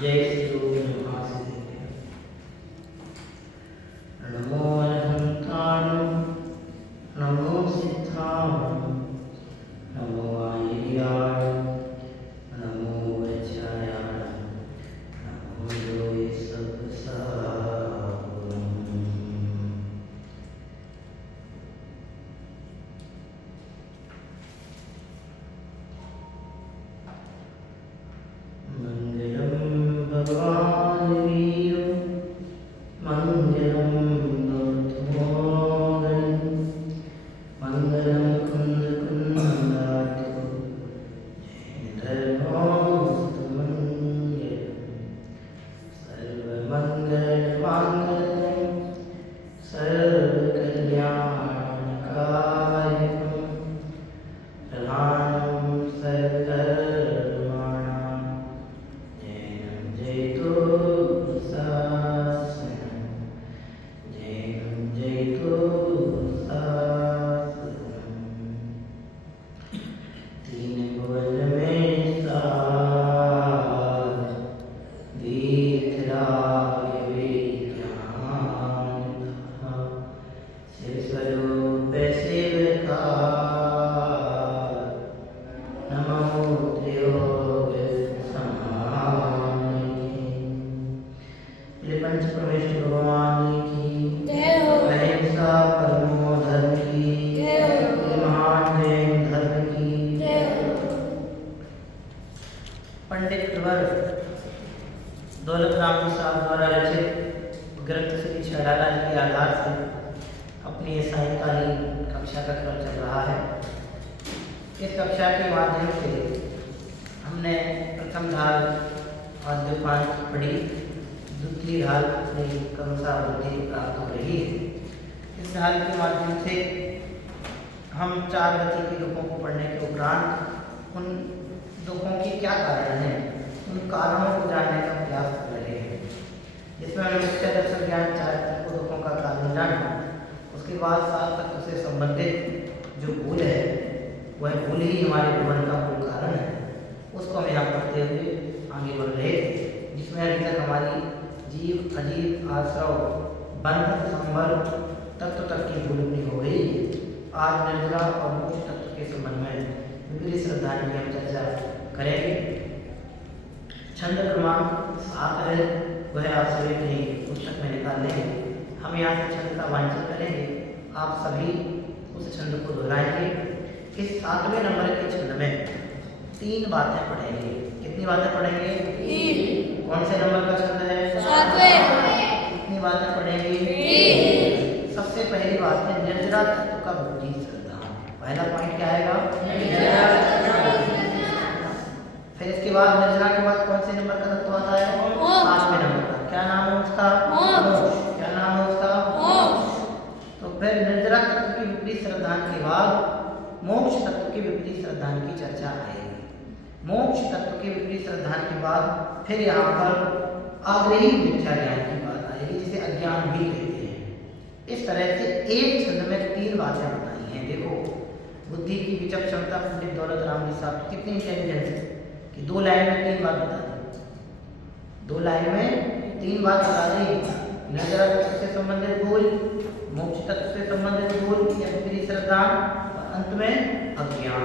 जय श्री गुरु महाराज। नमो अनंताणं नमो सिद्धाणं नमो आयर्याणं नमो वज्रायाणं नमो योगे सद्गुरुं। मंगलम भगवान वीर मंगलम गौतमोगन मंगलम कुंद कुंदातो जयेन्द्रमोस्तमंगल सर्वमंगल मांगल्यम सर्वकल्याणकारिणं प्रधानं सर्वधर्माणां जैनं जयतु शासनं जैनं जयतु शासनं। तीन भुवन में सार दीर्घराय विज्ञान था शिव स्वरूप शिवकार नमो त्रियोग समानके। पंच परमेश्वर भगवान की अहिंसा परमो धर्म की महान जैन धर्म की। पंडित प्रवर दौलत राम जी साहब द्वारा रचित ग्रंथ श्री शहराला जी के आधार से अपनी ये सायंकालीन कक्षा का क्रम चल रहा है। इस कक्षा के माध्यम से हमने प्रथम ढाल आद्योपांत पढ़ी, द्वितीय ढाल अपनी क्रमशः वृद्धि प्राप्त हो रही है। इस ढाल के माध्यम से हम चार गति के दुखों को पढ़ने के उपरांत उन दुखों के क्या कारण हैं, उन कारणों को जानने का प्रयास कर रहे हैं। जिसमें हमें मुख्य दर्शन ज्ञान चार को दुखों का कारण जानना, उसके बाद सात तत्व से संबंधित जो भूल है वह भूल ही हमारे जीवन का मूल कारण है, उसको हम यहाँ पढ़ते हुए आगे बढ़ रहे थे। जिसमें अभी तक हमारी जीव अजीव आश्रव बंध संबंध तत्व तक की भूल अपनी हो गई। आज निर्जला और मोक्ष तत्व के संबंध में विपरीत श्रद्धांजलि की हम चर्चा करेंगे। छंद क्रमांक 7 है, वह आप सभी अपनी पुस्तक में निकाल लेंगे। हम यहाँ से छंद का वांचन करेंगे, आप सभी उस छंद को दोहराएंगे। इस 7वें नंबर के छंद में 3 बातें पढ़ेंगे। कितनी बातें पढ़ेंगे? 3। कौन से नंबर का छंद है? 7वें। कितनी बातें पढ़ेंगे? 3। सबसे पहली बात है निर्जरा तत्व का विपरीत श्रद्धा। पहला पॉइंट क्या आएगा? निर्जरा। फिर इसके बाद निर्जरा के बाद कौन से नंबर का तत्व आता है? 5वें नंबर का। क्या नाम है उसका? मोक्ष। क्या नाम है उसका? मोक्ष। तो फिर निर्जरा तत्व की विपरीत श्रद्धा के बाद मोक्ष तत्व के विपरीत श्रद्धा की चर्चा आएगी। मोक्ष तत्व के विपरीत श्रद्धा के बाद फिर यहाँ पर आग्रही मिथ्या ज्ञान की बात आएगी, जिसे अज्ञान भी कहते हैं। इस तरह से एक छंद में 3 बातें बताई हैं। देखो, बुद्धि की विचक्षण क्षमता पंडित दौलत राम जी साहब कितनी इंटेलिजेंस है कि 2 लाइन में 3 बात बता दी। 2 लाइन में 3 बात बता दी। निर्जरा तत्व से संबंधित भूल, मोक्ष तत्व से संबंधित भूल या विपरीत श्रद्धा, अंत में अज्ञान,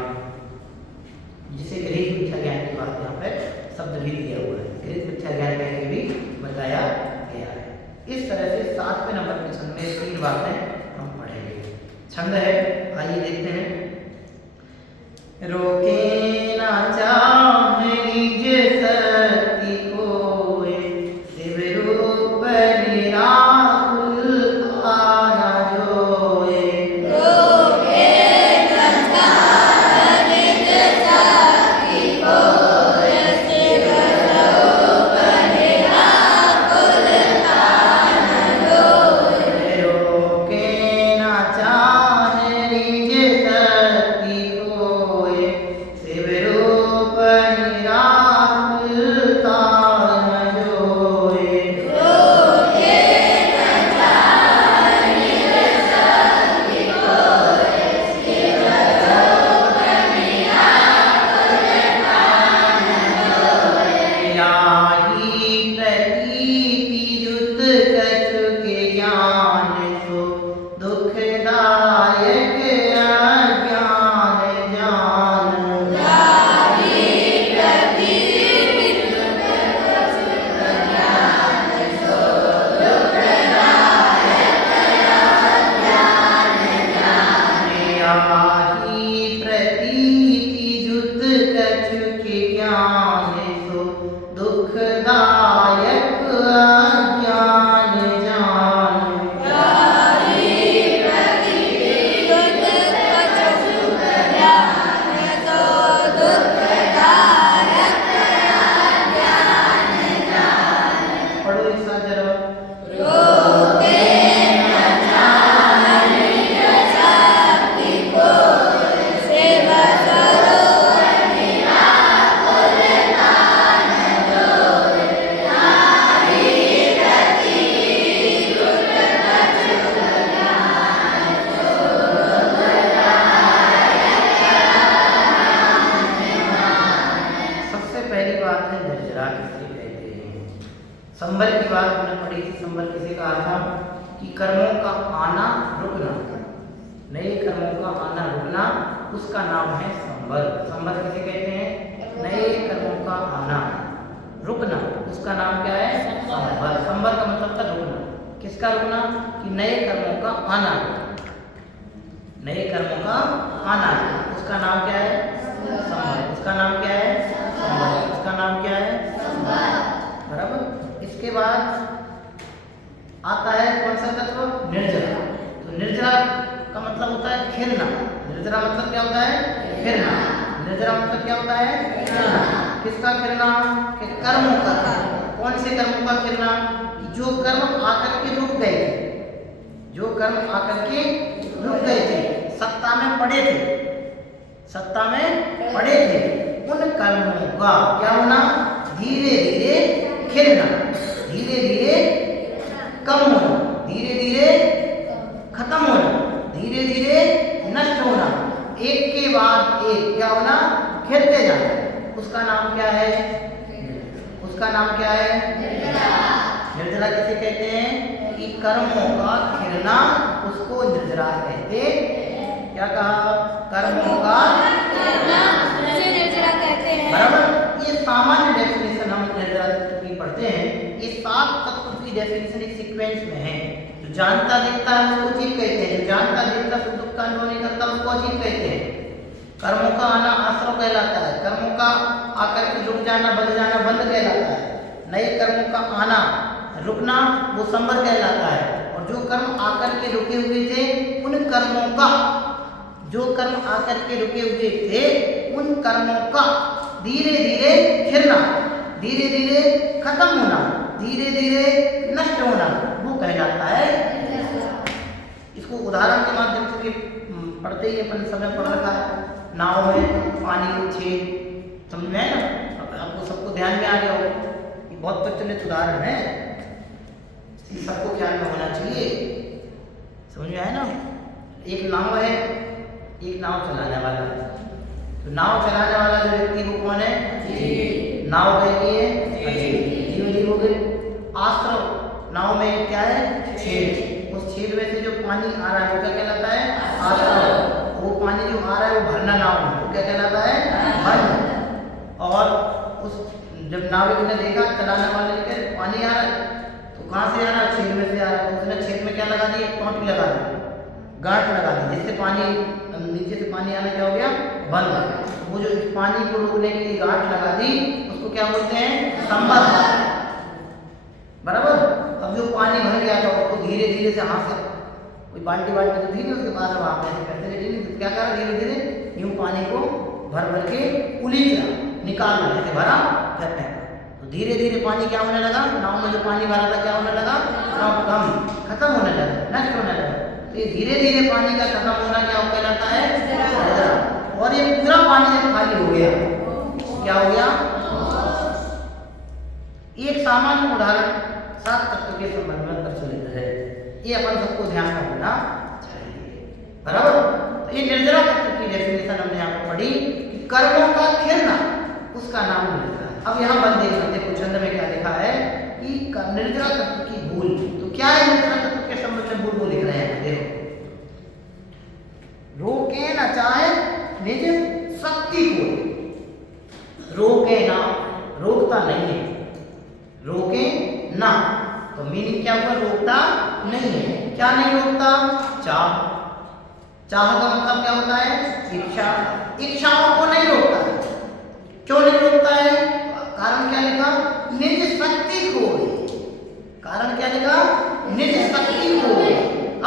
जिसे गृहीत मिथ्या ज्ञान की बात यहाँ पर शब्द भी दिया हुआ है। गृहीत मिथ्या ज्ञान करके भी बताया गया है। इस तरह से 7वें नंबर के छंद में 3 बातें हम पढ़ेंगे। छंद है, आइए देखते हैं। रोके ना चाहे निज शक्ति कोय, शिव रूप निराकुल आना जोए। शिव निर्जरा किसे कहते हैं। संबल की बात हमने पढ़ी थी। संबल किसे कहा था कि कर्मों का आना रुकना, नए कर्मों का आना रुकना, उसका नाम है संबल। संबल किसे कहते हैं? नए कर्मों का आना रुकना, उसका नाम क्या है? संबल। संबल का मतलब था रुकना। किसका रुकना? कि नए कर्मों का आना, नए कर्मों का आना, उसका नाम क्या है? संबल। उसका नाम क्या है? संबल। उसका नाम क्या है? संबल। बराबर। इसके बाद आता है कौन सा तत्व? निर्जरा। तो निर्जरा का मतलब होता है खिलना। निर्जरा मतलब क्या होता है? खिलना। निर्जरा मतलब क्या होता है? खिलना। किसका खिलना? कि कर्मों का खिलना। कौन से कर्मों का खिलना? जो कर्म आकर के रुक गए थे, जो कर्म आकर के रुक गए थे, सत्ता में पड़े थे, सत्ता में पड़े थे, उन कर्मों का क्या होना? धीरे धीरे खिलना, धीरे धीरे कम होना, धीरे धीरे खत्म होना, धीरे धीरे नष्ट होना, एक के बाद एक क्या होना? खिलते जाना। उसका नाम क्या है? उसका नाम क्या है? निर्जरा किसे कहते हैं? कि कर्मों का खिलना, उसको निर्जरा कहते। क्या कहा? कर्मों का खिलना उसे निर्जरा कहते हैं। बराबर। ये सामान्य डेफिनेशन हम निर्जरा तत्व की पढ़ते हैं। ये 7 तत्व की डेफिनेशन एक सीक्वेंस में है। जो जानता देखता है उसको जीव कहते हैं, जो जानता देखता सुख दुख का अनुभव नहीं करता उसको अजीव कहते हैं। कर्मों का आना आश्रव कहलाता है, कर्मों का आकर के रुक जाना, बंद जाना बंद कहलाता है, नए कर्मों का आना रुकना वो संबर कहलाता है। और जो कर्म आकर के रुके हुए थे, उन कर्मों का, जो कर्म आकर के रुके हुए थे, उन कर्मों का धीरे धीरे खिलना, धीरे धीरे खत्म होना, धीरे धीरे नष्ट होना, वो कहलाता है। इसको उदाहरण के माध्यम से पढ़ते ही अपन समय पढ़ रखा है। नाव में पानी छेद, समझ में है ना? आपको सबको ध्यान में आ गया हो। ये बहुत प्रचलित उदाहरण है, सबको ख्याल में होना चाहिए। समझ में आया ना? एक नाव है, एक नाव चलाने वाला। तो नाव चलाने वाला जो व्यक्ति वो कौन है? जीव। नाव कहती है जीव, जीव हो गए। आश्रव, नाव में क्या है? छेद। उस छेद में से जो पानी आ रहा है वो क्या कहलाता है? आश्रव। वो पानी जो आ रहा है वो भरना नाव में, वो क्या कहलाता है? भरना। और उस जब नाविक ने देखा चलाने वाले ने पानी आ रहा है, तो कहाँ से आ रहा है? छेद में से आ रहा है। तो उसने छेद में क्या लगा दी? एक टोंटी लगा दी, गांठ लगा दी, जिससे पानी नीचे से पानी आना क्या हो गया? बंद। वो जो पानी को रोकने के लिए गांठ लगा दी उसको क्या बोलते हैं? संबल। बराबर। अब जो पानी भर गया था उसको धीरे धीरे से हाथ से, कोई बाल्टी बाल्टी तो थी नहीं उसके पास, अब आप ऐसे करते रहे, तो क्या करा? धीरे धीरे यूं पानी को भर भर के उलीचना, निकालना, जैसे भरा फिर फेंका। तो धीरे धीरे पानी क्या होने लगा? नाव में जो पानी भरा था क्या होने लगा? कम, खत्म होने लगा, नष्ट होने लगा। तो ये धीरे धीरे पानी का खत्म होना क्या कहलाता है? निर्जरा। और ये पूरा पानी जब खाली हो गया, क्या हो गया? एक सामान्य उदाहरण 7 तत्व के संबंध में प्रचलित है, ये अपन सबको ध्यान रखना चाहिए। बराबर। तो ये निर्जरा तत्व की डेफिनेशन हमने यहाँ पर पढ़ी कि कर्मों का खिलना, उसका नाम निर्जरा। अब यहाँ बंद देख सकते कुछ छंद में क्या लिखा है कि निर्जरा तत्व की भूल। तो क्या है निर्जरा तत्व के संबंध में भूल? वो लिख रहे हैं, देखो। रोके न चाहे निज शक्ति को, रोके ना, रोकता नहीं है, रोके ना, तो मीनिंग क्या हुआ? रोकता नहीं है। क्या नहीं रोकता? चाह। चाह का मतलब क्या होता है? इच्छा। इच्छाओं को नहीं रोकता है। क्यों नहीं रोकता है? कारण क्या लिखा? निज शक्ति को। कारण क्या लिखा? निज शक्ति को,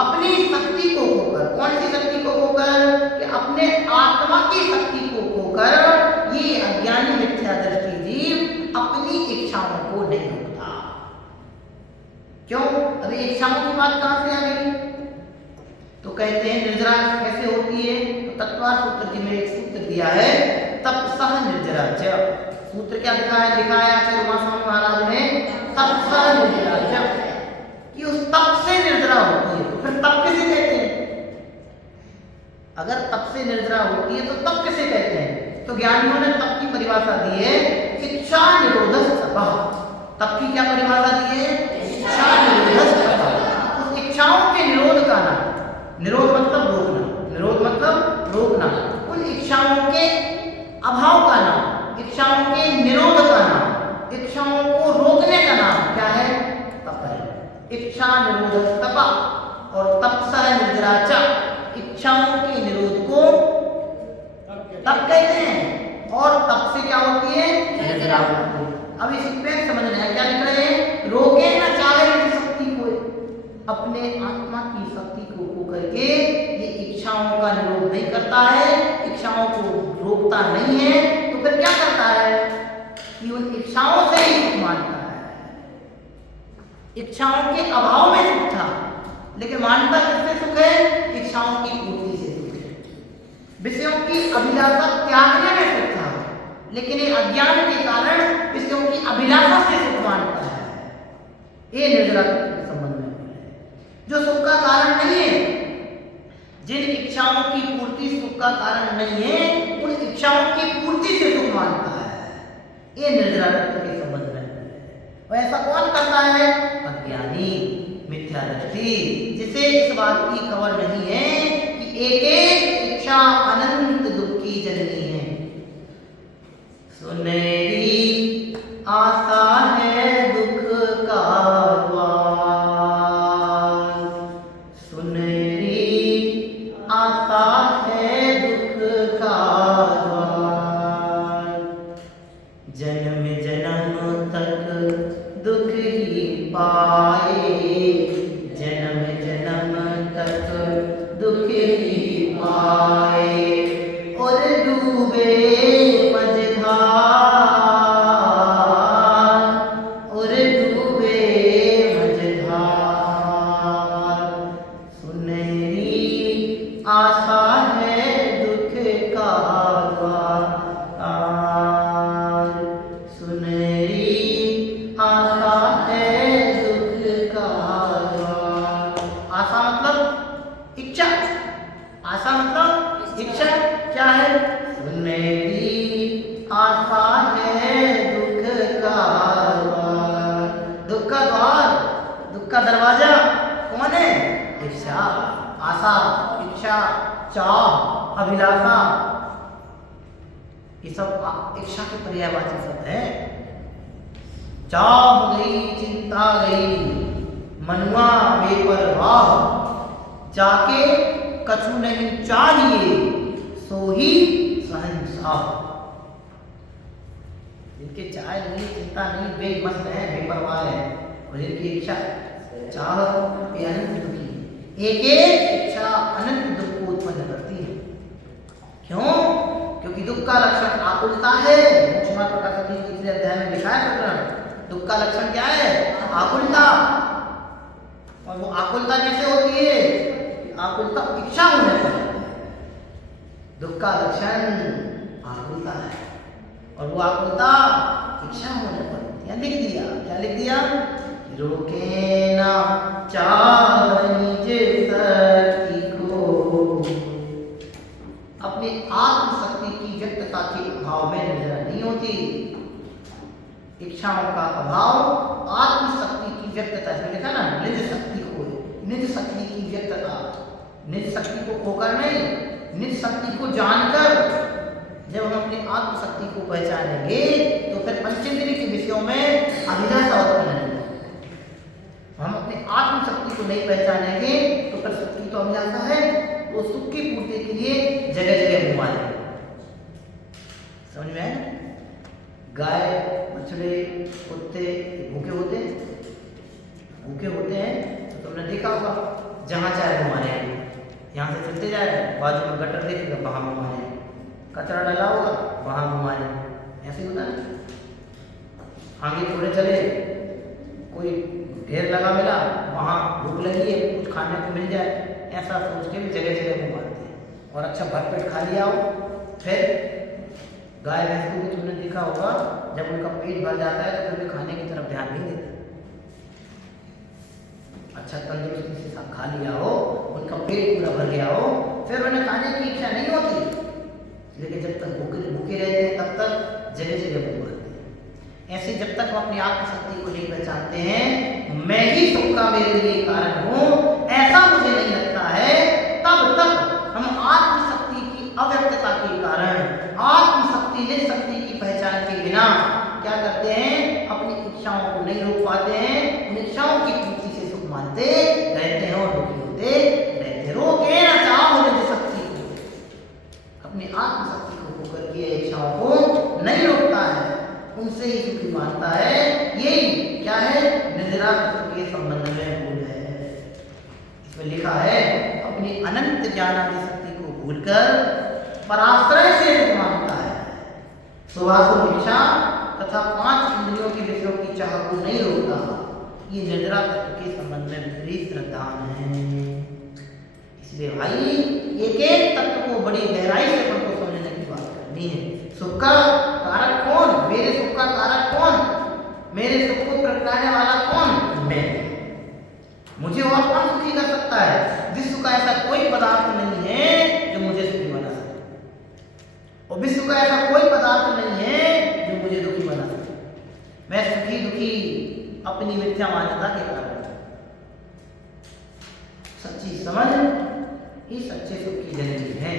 अपनी शक्ति को खोकर। कौन सी शक्ति को खोकर? कि अपने आत्मा की शक्ति को खोकर ये अज्ञानी मिथ्या दृष्टि जीव अपनी इच्छाओं को नहीं रोकता। क्यों? अभी इच्छाओं की बात कहां से आ गई? तो कहते हैं निर्जरा कैसे होती है? तो तत्वार सूत्र जी में एक सूत्र दिया है, तपसह निर्जरा च। सूत्र क्या लिखा है? लिखा है आचार्य उमास्वामी महाराज ने, तपसह निर्जरा च, कि उस तप से निर्जरा होती है। तो फिर तप किसे कहते हैं? अगर तप से निर्जरा होती है तो तप किसे कहते हैं? तो ज्ञानियों ने तप की परिभाषा दी है, इच्छा निरोधक तपः। तप की क्या परिभाषा दी है? इच्छा निरोधस्तपः। उस इच्छाओं के निरोध का नाम, निरोध मतलब रोकना, निरोध मतलब रोकना, उन इच्छाओं के अभाव का नाम, इच्छाओं के निरोध का नाम, इच्छाओं को रोकने का नाम क्या है? तप है। इच्छा निरोध तपः और तपसः निद्राचा। इच्छाओं के निरोध को तप कहते हैं और तप से क्या होती है? निद्रा होती है। अब इस पे समझना है, क्या लिख रहे हैं? रोके न चाहे निज शक्ति को, अपने आत्मा की शक्ति को खो करके ये इच्छाओं का निरोध नहीं करता है, इच्छाओं को रोकता नहीं है, तो फिर क्या करता है कि उन इच्छाओं से ही सुख मानता है। इच्छाओं के अभाव में सुख था, लेकिन मानता किससे सुख है? इच्छाओं की पूर्ति से सुख है। विषयों की अभिलाषा त्यागने में सुख था, लेकिन ये अज्ञान के कारण विषयों की अभिलाषा से सुख मानता है। ये निर्जरा के संबंध में जो सुख का कारण नहीं है, जिन इच्छाओं की पूर्ति सुख का कारण नहीं है, उन इच्छाओं की पूर्ति से सुख मानता है। ये निर्जरा के संबंध में है। और ऐसा कौन करता है? अज्ञानी, मिथ्या दृष्टि, जिसे इस बात की खबर नहीं है कि एक एक इच्छा अनंत दुख की जननी है। सुनहरी आशा है दुख का द्वार, सुनहरी आशा है दुख का द्वार, जन्म जन्म तक दुख ही पाए, जन्म जन्म तक दुख ही पाए, और डूबे दरवाजा कौन है? इच्छा, आशा, इच्छा, चाह, अभिलाषा, ये सब इच्छा के पर्यायवाची शब्द है। चाह गई चिंता गई, मनुआ बेपरवाह, जाके कछु नहीं चाहिए, सो ही शहंशाह। जिनके चाह नहीं, चिंता नहीं, बेमस्त है, बेपरवाह है, और इनकी इच्छा चाह अनंत दुखी, एक एक इच्छा अनंत दुख को उत्पन्न करती है। क्यों? क्योंकि दुख का लक्षण आकुलता है। मोक्ष मार्ग प्रकाश की तीसरे अध्याय में लिखा है प्रकरण, दुख का लक्षण क्या है? आकुलता। और वो आकुलता कैसे होती है? आकुलता इच्छा होने पर। दुख का लक्षण आकुलता है, और वो आकुलता इच्छा होने पर। क्या लिख दिया? क्या लिख दिया? रोके ना चाह निज शक्ति को, अपने आत्मशक्ति की व्यक्तता के अभाव में निर्जरा नहीं होती। इच्छाओं का अभाव आत्मशक्ति की व्यक्तता, इसमें लिखा ना निज शक्ति को, निज शक्ति की व्यक्तता, निज शक्ति को खोकर नहीं, निज शक्ति को जानकर जब हम अपनी आत्मशक्ति को पहचानेंगे तो फिर पंचेंद्रिय के विषयों में अभिलाषा उत्पन्न नहीं। हम अपनी आत्मशक्ति को नहीं पहचानेंगे तो फिर सुख की तो अभिलाषा है, वो सुख की पूर्ति के लिए जगह जगह घुमा देंगे। समझ में आया? गाय, बछड़े, कुत्ते भूखे होते हैं, भूखे होते हैं तो तुमने देखा होगा जहाँ चाहे घुमा रहे हैं। यहाँ से चलते जा रहे हैं, बाजू में गटर देखेगा वहाँ घुमा रहे हैं, कचरा डाला होगा वहाँ घुमा रहे हैं, ऐसे होता है। आगे थोड़े चले, कोई ढेर लगा मिला, वहाँ भूख लगी है, कुछ खाने को मिल जाए, ऐसा सोच के भी जगह जगह घुमाते हैं। और अच्छा भरपेट खा लिया हो, फिर गाय भैंस को भी तुमने देखा होगा जब उनका पेट भर जाता है तो फिर खाने की तरफ ध्यान नहीं देते। अच्छा तंदुरुस्ती से खा लिया हो, उनका पेट पूरा भर गया हो, फिर उन्हें खाने की इच्छा नहीं होती, लेकिन जब तक भूखे रहते हैं तब तक जगह जगह घुमाते हैं। ऐसे जब तक हम अपनी आत्मशक्ति को नहीं पहचानते हैं, मैं ही सुख का मेरे लिए कारण हूँ, ऐसा मुझे नहीं लगता है, तब तक हम आत्मशक्ति की अव्यक्तता के कारण, आत्मशक्ति निज शक्ति की पहचान के बिना क्या करते हैं, अपनी इच्छाओं को नहीं रोक पाते हैं, उन इच्छाओं की पूर्ति से सुख मानते रहते हैं और दुखी होते रहते हैं। रोके ना चाहो निज शक्ति को, अपनी आत्मशक्ति को होकर के इच्छाओं को नहीं रोकता है, उनसे ही सुखी मानता है। यही क्या है, निद्रा तत्व के संबंध में भूल है। इसमें लिखा है, अपनी अनंत ज्ञान आदि शक्ति को भूलकर पराश्रय से सुख मानता है। सुवासु इच्छा तथा 5 इंद्रियों के विषयों की चाह को नहीं रोकता। ये निद्रा तत्व के संबंध में विपरीत श्रद्धान है। इसलिए भाई एक एक तत्व को बड़ी गहराई से अपन को समझने की बात करनी है। सुख का कारक कौन, मेरे सुख का कारक कौन, मेरे सुख को प्रगटाने वाला कौन, मैं। मुझे और कौन सुखी कर सकता है? विश्व का ऐसा कोई पदार्थ नहीं है जो मुझे सुखी बना सके, और विश्व का ऐसा कोई पदार्थ नहीं है जो मुझे दुखी बना सके। मैं सुखी दुखी अपनी मिथ्या मान्यता के कारण। सच्ची समझ ही सच्चे सुख की जननी है।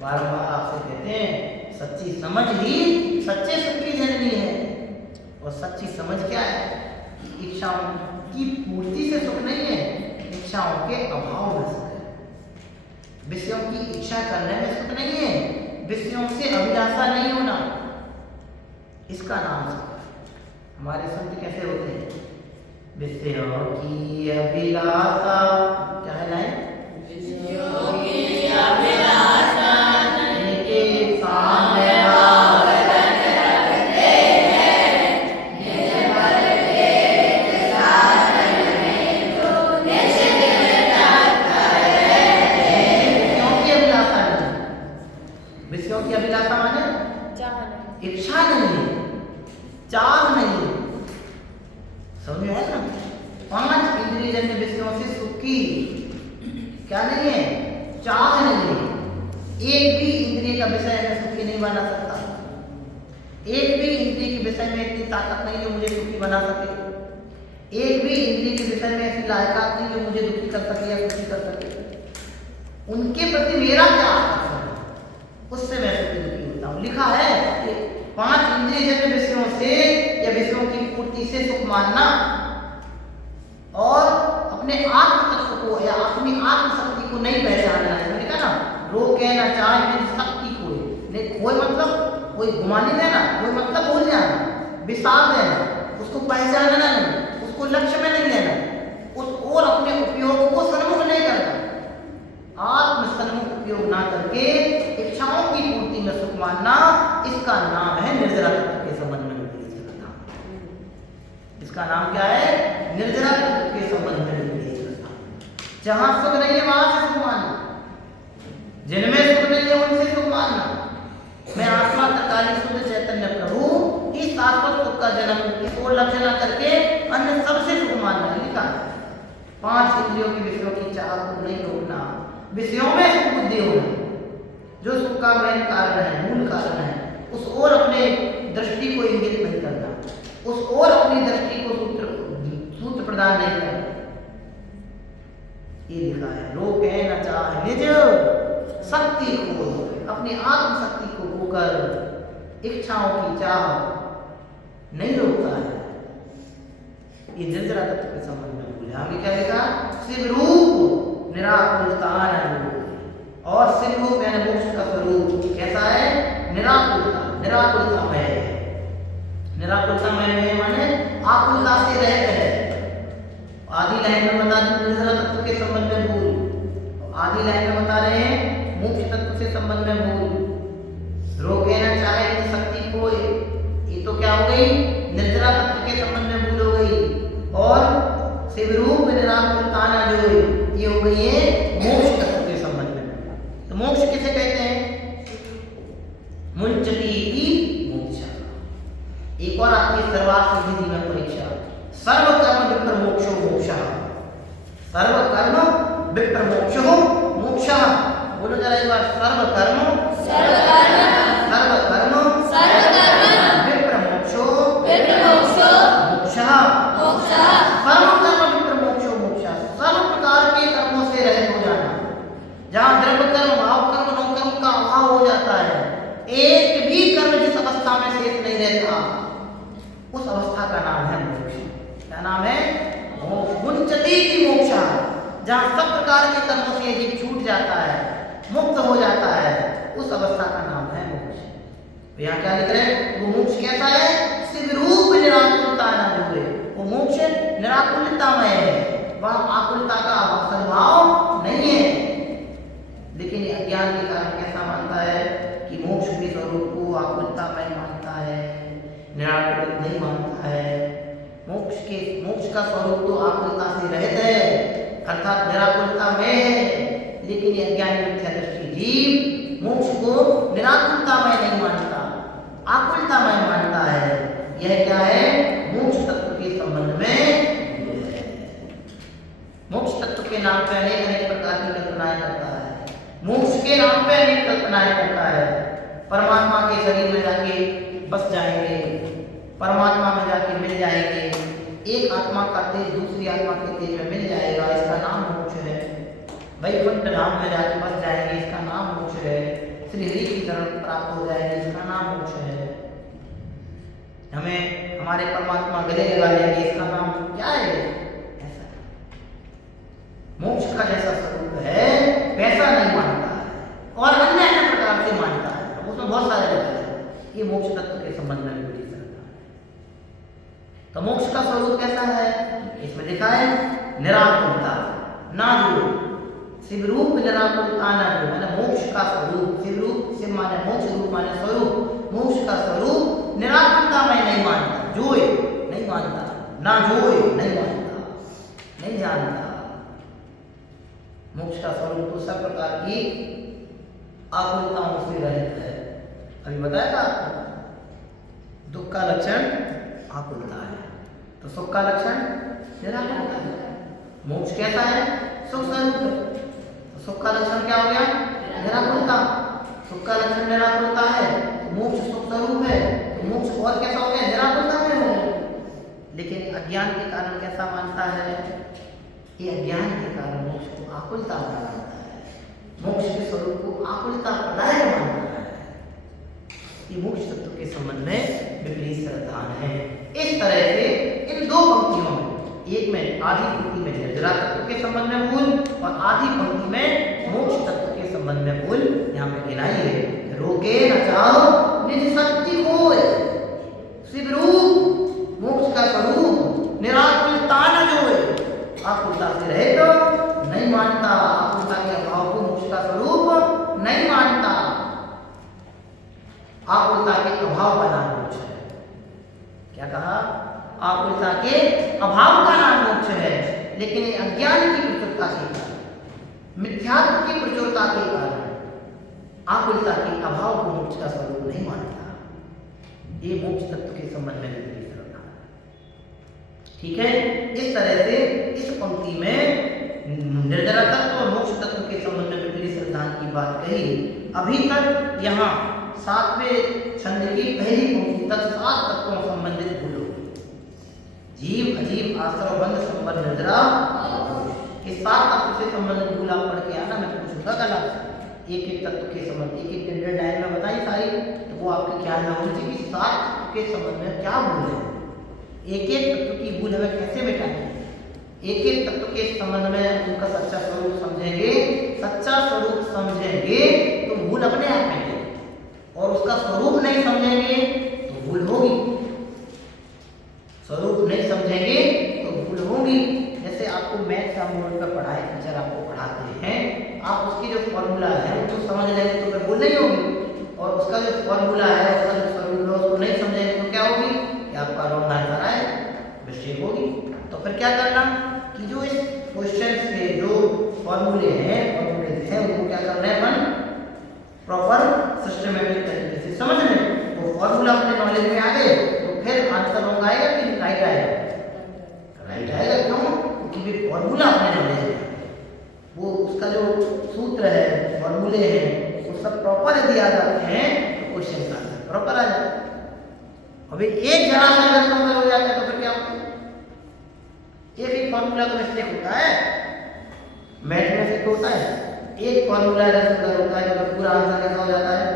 बार-बार आपसे कहते हैं, सच्ची समझ ही सच्चे सुख की जननी है। और सच्ची समझ क्या है? इच्छाओं की पूर्ति से सुख नहीं है, इच्छाओं के अभाव में सुख है। विषयों की इच्छा करने में सुख नहीं है, विषयों से अभिलाषा नहीं होना, इसका नाम सुख है। हमारे संत कैसे होते हैं? विषयों की अभिलाषा, क्या है लाइन? विषयों की अभिलाषा इनके सामने इच्छा नहीं है, चाह नहीं है। समझ में आया ना? 5 इंद्रियजन्य विषयों से सुख की क्या नहीं है, चाह नहीं है। एक भी इंद्रिय का विषय में सुखी नहीं बना सकता। एक भी इंद्रिय के विषय में इतनी ताकत नहीं जो मुझे सुखी बना सके। एक भी इंद्रिय के विषय में ऐसी लायकात नहीं जो मुझे दुखी कर सके या सुखी कर सके। उनके प्रति मेरा क्या आकर्षण है, उससे मैं सुखी दुखी होता हूँ। लिखा है कि 5 इंद्रियजन्य विषयों से या विषयों की पूर्ति से सुख मानना और अपने आत्म तत्व को या अपनी आत्मशक्ति को नहीं पहचानना है। मैंने कहा ना, रोके ना चाहे मेरी शक्ति को नहीं, कोई मतलब कोई घुमा नहीं देना, कोई मतलब भूल जाना, विसार देना, उसको पहचानना नहीं, उसको लक्ष्य में नहीं लेना, उस और अपने उपयोग को सन्मुख नहीं करना। आत्म सन्मुख उपयोग ना करके इच्छाओं की पूर्ति में सुख मानना, इसका नाम है निर्जरा तत्व के संबंध में विपरीत श्रद्धा। इसका नाम क्या है? निर्जरा तत्व के संबंध में विपरीत श्रद्धा। जहां सुख नहीं है वहां से सुख मानना, जिनमें सुख नहीं है उनसे सुख मानना। मैं आत्मा तत्कालीन शुद्ध चैतन्य प्रभु, इस शाश्वत सुख का जन्म इस ओर लक्ष्य न करके अन्य सबसे सुख मानना। लिखा है 5 इंद्रियों के विषयों की चाह को नहीं रोकना, विषयों में सुख बुद्धि होना, जो सुख का मेन कारण है, मूल कारण है, उस ओर अपने दृष्टि को इंगित नहीं करना, उस ओर अपनी दृष्टि को सूत्र प्रदान नहीं करना। ये लिखा है, रोके न चाहे निज शक्ति को, अपनी आत्मशक्ति को होकर इच्छाओं की चाह नहीं रोकता है। ये निर्जरा तत्व के संबंध में भूल। आगे क्या लिखा? शिव रूप निराकुलतान, और शिव रूप यानी मोक्ष का स्वरूप कैसा है? निराकुलता, निराकुलता है। निराकुलता में माने आकुलता से रहते हैं। आदि लाइन में बता निर्जरा तत्व के संबंध में भूल, आदि लाइन में बता रहे हैं मोक्ष तत्व से संबंध में भूल। रोके न चाहे इस शक्ति को, ये तो क्या हो गई? निर्जरा तत्व के संबंध में भूल हो गई। और शिव रूप निराकुलताना जो ये हो गई है मोक्ष तत्व के संबंध में। तो मोक्ष किसे कहते हैं? मुंचती की मोक्ष। एक और आपकी सर्वार्थ सिद्धि में परीक्षा, सर्व कर्म विप्र मोक्षो मोक्षः, सर्व कर्म विप्र मोक्षो मोक्षः। बोलो जरा एक बार, सर्व कर्म विप्र मोक्षो रहता, उस अवस्था का नाम है मोक्ष। क्या नाम है? मोक्ष। मुच्यते की मोक्षा, जहाँ सब प्रकार के कर्मों से जीव छूट जाता है, मुक्त हो जाता है, उस अवस्था का नाम है मोक्ष। तो यहाँ क्या लिख रहे हैं? वो मोक्ष कैसा है? शिव रूप निराकुलता न जुए। वो मोक्ष निराकुलतामय है, वह आकुलता का सद्भाव नहीं है। लेकिन अज्ञान के कारण कैसा मानता है कि मोक्ष के स्वरूप को आकुलतामय मानता है, निराकुल नहीं मानता है। मोक्ष का स्वरूप तो आकुलता से रहित है, अर्थात निराकुलता में है। लेकिन ये अज्ञानी मिथ्या दृष्टि जीव मोक्ष को निराकुलतामय नहीं मानता, आकुलतामय मानता है। यह क्या है? मोक्ष तत्व के संबंध में मोक्ष तत्व के नाम पर अनेक अनेक प्रकार की कल्पनाएं करता है, मोक्ष के नाम पे अनेक कल्पनाएं करता है। परमात्मा के शरीर में जाके बस जाएंगे, परमात्मा में जाके मिल जाएंगे, एक आत्मा का तेज दूसरी आत्मा के तेज में मिल जाएगा, इसका नाम मोक्ष है। वैकुंठ धाम में जाके बस जाएंगे, इसका नाम मोक्ष है। श्री हरि की शरण प्राप्त हो जाएगी, इसका नाम मोक्ष है। हमें हमारे परमात्मा गले लगा लेंगे, इसका नाम क्या है? ऐसा मोक्ष का जैसा स्वरूप है वैसा नहीं मानता है, और अन्य अन्य प्रकार से मानता है। उसमें बहुत सारे बताए ये मोक्ष तत्व के संबंध में भी सरकार है। तो मोक्ष का स्वरूप कैसा है? इसमें लिखा है निराकुलता ना जो, शिव रूप निराकुलता ना जो, माने मोक्ष का स्वरूप। शिव रूप, शिव माने मोक्ष, रूप माने स्वरूप। मोक्ष का स्वरूप निराकुलता में नहीं मानता, जोय नहीं मानता, ना जोय नहीं मानता, नहीं जानता। मोक्ष का स्वरूप तो सब प्रकार की आकुलताओं से रहित है। अभी बताया था दुख का लक्षण आकुलता है, तो सुख का लक्षण निराकुलता है। मोक्ष कैसा है? सुख स्वरूप है, तो सुख का लक्षण क्या हो गया? निराकुलता। सुख का लक्षण निराकुलता है, मोक्ष सुख स्वरूप है, तो मोक्ष और कैसा हो गया? निराकुलता में हो गया। लेकिन अज्ञान के कारण कैसा मानता है? ये अज्ञान के कारण मोक्ष को आकुलता मानता है, मोक्ष के स्वरूप को आकुलता प्रदाय मानता है। ये मोक्ष तत्व के संबंध में विपरीत श्रद्धान है। इस तरह से इन दो पंक्तियों में, एक में आधी पंक्ति में निर्जरा तत्व के संबंध में भूल, और आधी पंक्ति में मोक्ष तत्व के संबंध में भूल यहाँ पे गिनाई है। रोके न चाहो निज शक्ति होय, शिव रूप मोक्ष का स्वरूप निराकुलता न जोय। आकुलता से रहे तो नहीं मानता, आकुलता के अभाव को मोक्ष का स्वरूप नहीं मानता। आकुलता के अभाव का नाम मोक्ष है। क्या कहा? आकुलता के अभाव का नाम मोक्ष है। लेकिन ये अज्ञान की प्रचुरता के कारण, मिथ्यात्व की प्रचुरता के कारण आकुलता के अभाव को मोक्ष का स्वरूप नहीं मानता। ये मोक्ष तत्व के संबंध में विपरीत श्रद्धा है। ठीक है, इस तरह से इस पंक्ति में निर्जरा तत्व और मोक्ष तत्व के संबंध में विपरीत श्रद्धा की बात कही। अभी तक यहाँ 7वें छंद की पहली पंक्ति तक 7 तत्वों संबंधित भूल होगी। जीव, अजीव, आश्रव, बंध, संबंध, निर्जरा, ये 7 तत्व से संबंधित भूल आप पढ़ के आना, मैं पूछूंगा कल आपसे। एक एक तत्व के संबंध, एक एक टेंडर डायल में बताई सारी, तो वो आपके ख्याल में होनी चाहिए कि 7 तत्व के संबंध में क्या भूल है, एक एक तत्व की भूल हमें कैसे मिटानी है। एक एक तत्व के संबंध में उनका सच्चा स्वरूप समझेंगे, सच्चा स्वरूप समझेंगे तो भूल अपने आप में है, और उसका स्वरूप नहीं समझेंगे तो भूल होगी। स्वरूप नहीं समझेंगे तो भूल होगी। जैसे आपको मैथ का बोर्ड पर पढ़ाए, टीचर आपको पढ़ाते हैं, आप उसकी जो फॉर्मूला है उसको समझ लेंगे तो फिर भूल नहीं होगी, और उसका जो फॉर्मूला है, उसका जो स्वरूप है उसको नहीं समझेंगे तो क्या होगी? कि आपका रॉन्ग आंसर आए, मिस्टेक होगी। तो फिर क्या करना कि जो इस क्वेश्चन के जो फॉर्मूले हैं उनको क्या करना है? अपन प्रॉपर सिस्टमेटिक तरीके से समझ लें। वो फॉर्मूला अपने नॉलेज में आ गए तो फिर आंसर रॉन्ग आएगा कि राइट आएगा? राइट आएगा। क्यों? क्योंकि फॉर्मूला अपने नॉलेज में, वो उसका जो सूत्र है, फॉर्मूले हैं, वो सब प्रॉपर यदि आ जाते हैं तो क्वेश्चन का आंसर प्रॉपर आ जाता है। अभी एक जरा सा अगर हो जाता है तो फिर क्या होता है? एक फॉर्मूला का मिस्टेक होता है, मैथ में से होता है, एक फॉर्मूला अगर होता है तो पूरा आंसर कैसा हो जाता है?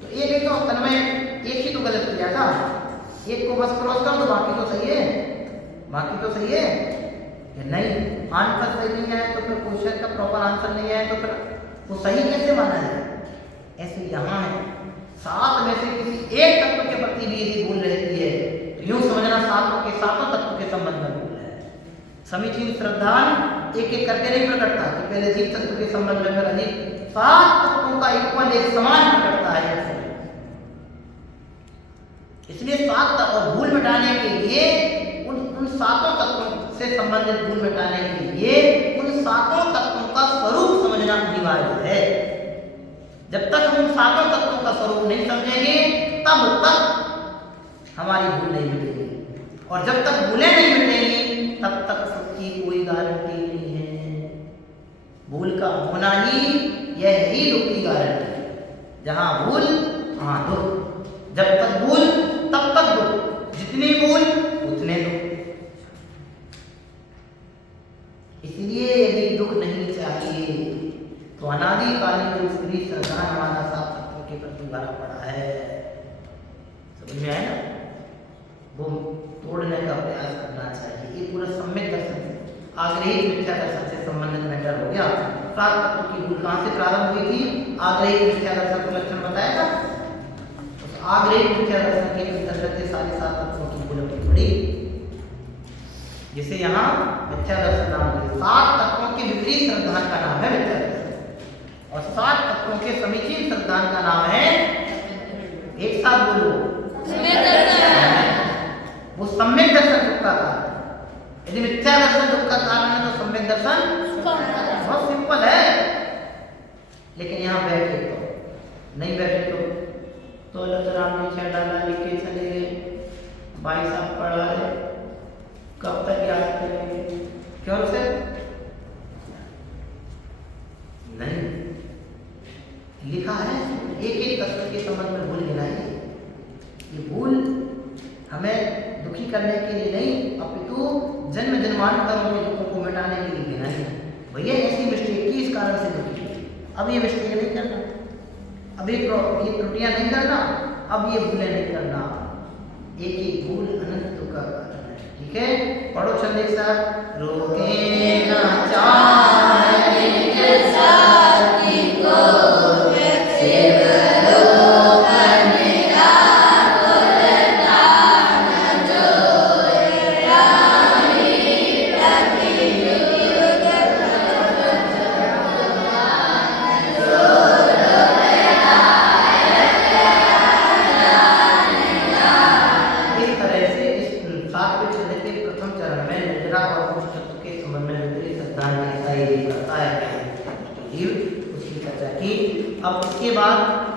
तो एक तो तन्मय एक ही तो गलत किया था, एक को बस क्रॉस कर दो, बाकी तो सही है, बाकी तो सही है या नहीं। आंसर सही नहीं आया तो फिर क्वेश्चन का प्रॉपर आंसर नहीं आया तो फिर वो सही कैसे माना जाए। ऐसे यहाँ है, सात में से किसी एक तत्व के प्रति भी यदि भूल रहती है तो यूं समझना सातों के सातों तत्व के संबंध में भूल है। समीचीन श्रद्धान एक एक करके नहीं प्रकटता कि पहले जीव तत्व के संबंध में फिर अजीब, सात तत्वों का इक्वल एक समान प्रकटता है। इसलिए सात और भूल मिटाने के लिए उन सातों तत्वों से संबंधित भूल मिटाने के लिए उन सातों तत्वों का स्वरूप समझना अनिवार्य है। जब तक हम उन सातों तत्वों का स्वरूप नहीं समझेंगे तब तक हमारी भूल नहीं मिटेगी, और जब तक भूलें नहीं मिटेंगी तब तक सबकी कोई गारंटी नहीं है। भूल का होना ही यह ही दुख की गारंटी है। जहां भूल वहां दुख, जब तक भूल तब तक दुख, जितनी भूल उतने दुख। इसलिए यदि दुख नहीं चाहिए तो अनादिकालीन रूप से श्रद्धा हमारा सात तत्वों के प्रति भरा पड़ा है। समझ में आया ना? वो तोड़ने का प्रयास करना चाहिए। ये पूरा सम्यक दर्शन से, आग्रहिक मिथ्या दर्शन से संबंधित मैटर हो गया। सात तत्व की भूल कहाँ से प्रारंभ हुई थी? आग्रहिक मिथ्या दर्शन को लक्षण बताया था। आग्रहिक मिथ्या दर्शन के अंतर्गत सारे सात तत्वों की भूल अपनी पड़ी, जिसे यहाँ मिथ्या दर्शन नाम दिया। सात तत्वों के विपरीत श्रद्धान का नाम है मिथ्या दर्शन, और सात तत्वों के समीचीन श्रद्धान का नाम है, एक साथ बोलो, वो सम्यक दर्शन दुख का कारण। यदि मिथ्या दर्शन दुख का कारण है तो सम्यक दर्शन बहुत सिंपल है। लेकिन यहाँ बैठे तो नहीं बैठे तो राम ने छह डाला, लिख के चले गए, भाई साहब पढ़ा रहे, कब तक याद करेंगे? क्यों से नहीं लिखा है, एक एक तत्व के संबंध में भूल लेना है। ये भूल हमें दुखी करने के लिए नहीं, अपितु जन्म जन्मांतरों के दुखों को मिटाने के लिए लेना है। भैया ऐसी मिस्टेक की इस कारण से दुखी, अब ये मिस्टेक नहीं करना, अब ये त्रुटियां नहीं करना, अब ये भूलें नहीं करना। एक एक भूल अनंत दुख का कारण है। ठीक है, पढ़ो छंद एक साथ। रोके ना चाहे साथी को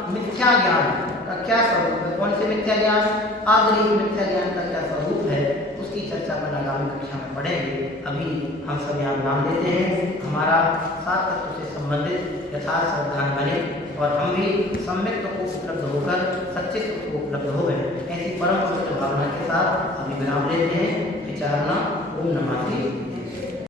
मिथ्या ज्ञान का क्या स्वरूप है? कौन से मिथ्या ज्ञान? आग्रहिक मिथ्या ज्ञान का क्या स्वरूप है, उसकी चर्चा पर आगामी कक्षा में पढ़ेंगे। अभी हम सब यहाँ नाम लेते हैं, हमारा सात तत्व से संबंधित यथार्थ श्रद्धान बने और हम भी सम्यक को उपलब्ध होकर सच्चे सुख को उपलब्ध हो गए। ऐसी परम पवित्र भावना के साथ अभी विराम लेते हैं। विचारना। ओम नमः शिवाय।